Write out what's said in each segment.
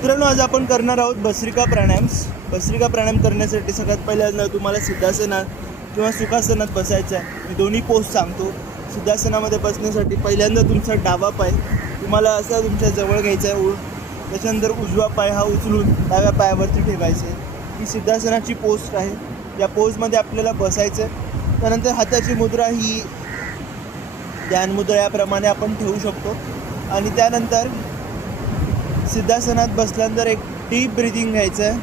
मित्रांनो, आज आपण करणार आहोत भस्त्रिका प्राणायाम्स. भस्त्रिका प्राणायाम करण्यासाठी सगळ्यात पहिल्यांदा तुम्हाला सिद्धासनात किंवा सुखासनात बसायचं आहे. मी दोन्ही पोस्ट सांगतो. सिद्धासनामध्ये बसण्यासाठी पहिल्यांदा तुमचा डावा पाय तुम्हाला असा तुमच्या जवळ घ्यायचा आहे ओढून. त्याच्यानंतर उजवा पाय हा उचलून डाव्या पायावरती ठेवायचा आहे. ही सिद्धासनाची पोस्ट आहे. या पोजमध्ये आपल्याला बसायचं आहे. त्यानंतर हाताची मुद्रा ही ध्यान मुद्रा याप्रमाणे आपण ठेवू शकतो. आणि त्यानंतर सिद्धासनात बसल्यानंतर एक डीप ब्रिदिंग घ्यायचं आहे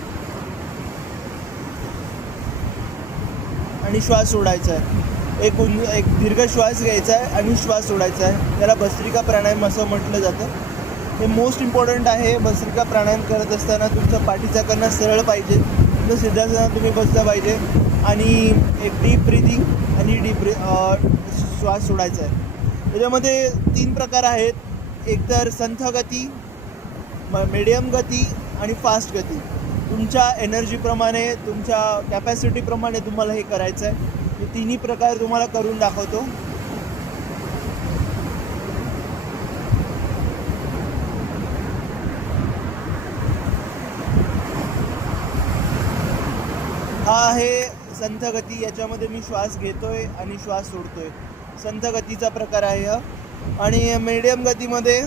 आणि श्वास सोडायचा आहे. एक दीर्घ श्वास घ्यायचा आहे आणि श्वास सोडायचा आहे. त्याला भस्त्रिका प्राणायाम असं म्हटलं जातं. हे मोस्ट इम्पॉर्टंट आहे. भस्त्रिका प्राणायाम करत असताना तुमचा पाठीचा कणा सरळ पाहिजे. तुमचं सिद्धासनात तुम्ही बसलं पाहिजे आणि एक डीप ब्रिदिंग आणि श्वास सोडायचा आहे. त्याच्यामध्ये 3 प्रकार आहेत. एकतर संथ गती, मीडियम गती आणि फास्ट गती. तुमच्या एनर्जीप्रमाणे, तुमच्या कॅपॅसिटीप्रमाणे तुम्हाला हे करायचं आहे. हे तिन्ही प्रकार तुम्हाला करून दाखवतो. हा आहे संथ गती. याच्यामध्ये मी श्वास घेतोय आणि श्वास सोडतोय. संथ गतीचा प्रकार आहे हा. आणि मीडियम गतीमध्ये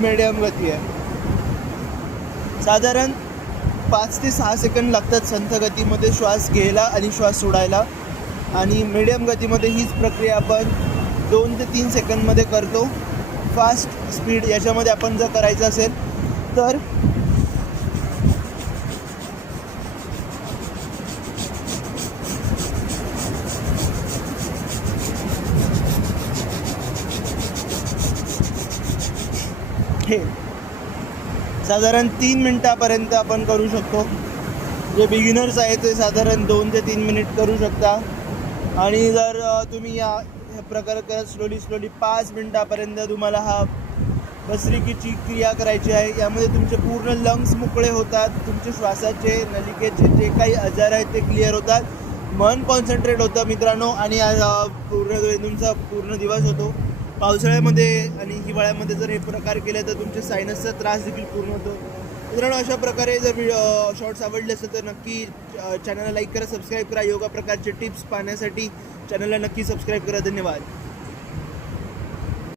मीडियम गती आहे. साधारण 5 ते 6 सेकंड लागतात संथ गतीमध्ये श्वास घ्यायला आणि श्वास सोडायला. आणि मीडियम गतीमध्ये हीच प्रक्रिया आपण 2 ते 3 सेकंडमध्ये करतो. फास्ट स्पीड याच्यामध्ये आपण जर करायचं असेल तर हे साधारण 3 मिनटापर्यंत आपण करू शकतो. जे बिगिनर्स आहेत ते साधारण 2 ते 3 मिनिट करू शकता. आणि जर तुम्ही या प्रकार करत स्लोली 5 मिनटापर्यंत तुम्हाला हा भस्त्रिकेची क्रिया करायची आहे. यामध्ये तुमचे पूर्ण लंग्स मोकळे होतात. तुमचे श्वासाचे, नलिकेचे जे काही आजार आहेत ते क्लिअर होतात. मन कॉन्सन्ट्रेट होतं मित्रांनो. आणि तुमचा पूर्ण दिवस होतो. पावसाळ्यामध्ये आणि हिवाळ्यामध्ये जर हे प्रकार केले तर तुमच्या सायनसचा त्रास देखील पूर्ण होतो. मित्रांनो, अशा प्रकारे जर शॉर्ट्स आवडले असेल तर नक्की चॅनलला लाईक करा, सबस्क्राईब करा. योगा प्रकारचे टिप्स पाहण्यासाठी चॅनलला नक्की सबस्क्राईब करा. धन्यवाद.